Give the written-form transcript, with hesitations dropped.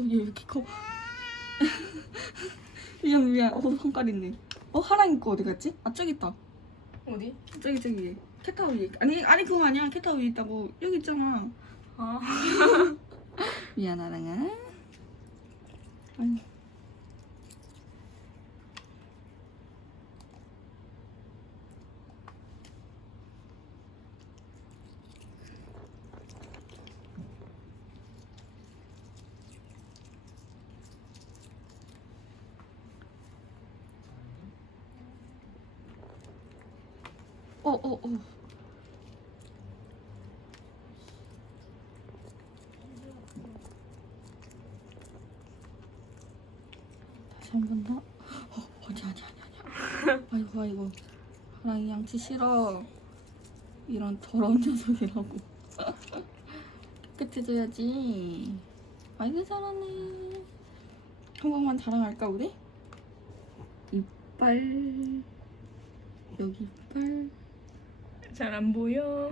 얘 왜 이렇게 커? 미안. 손가락 있네. 하랑이 거 어디 갔지? 저기 있다. 어디? 저기 캣타워 위에. 아니 그거 아니야. 캣타워 위에 있다고. 여기 있잖아. 미안 하랑아. 아니. 다시 한 번 더. 아니야. 아이고. 하랑이 양치 싫어. 이런 더러운 녀석이라고. 깨끗해져야지. 아이고 잘하네. 한 번만 자랑할까 우리? 이빨. 여기 이빨. 잘 안 보여.